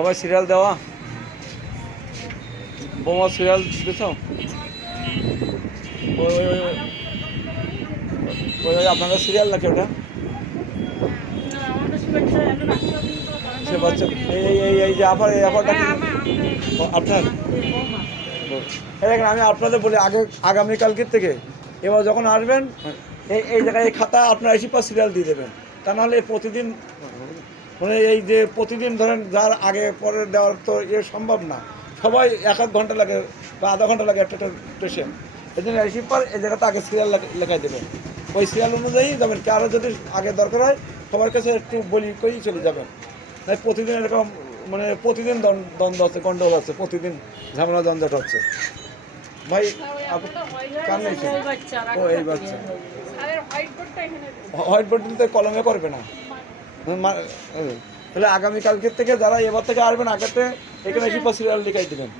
সবাই সিরিয়াল দেওয়া, বোমা সিরিয়াল দিছ? ওই ওই ওই ওই ওই আপনাদের সিরিয়াল নাকি ওটা? সে বাচ্চা এই এই এই যে আবার এই ব্যাপারটা কি আপনার? এই দেখেন, আমি আপনাদের বলি আগামীকালকের থেকে এবার যখন আসবেন এই জায়গায় এই খাতা আপনার এসে পর সিরিয়াল দিয়ে দেবেন। তা নাহলে প্রতিদিন মানে এই যে প্রতিদিন ধরেন যার আগে পরে দেওয়ার তো সম্ভব না, সবাই 1-1 ঘন্টা লাগে বা আধা ঘন্টা লাগে একটা পেশেন্ট। এই জন্য এসে পর এই জায়গাটা আগে সিরিয়াল লেখাই দেবেন, ওই সিরিয়াল অনুযায়ী যাবেন। কারো যদি আগে দরকার হয় সবার কাছে একটু বলি করেই চলে যাবেন। তাই প্রতিদিন এরকম মানে প্রতিদিন দ্বন্দ্ব আছে, গন্ডগোল আছে, প্রতিদিন ঝামেলা ঝঞ্ঝাট হচ্ছে। ভাই কান নেই? ও এই বাচ্চা হোয়াইট বোর্ড তো কলমে করবে না। তাহলে আগামীকালকের থেকে যারা এবার থেকে আসবেন আগেতে এখানে এসে সিরিয়াল লিখাই দেবেন।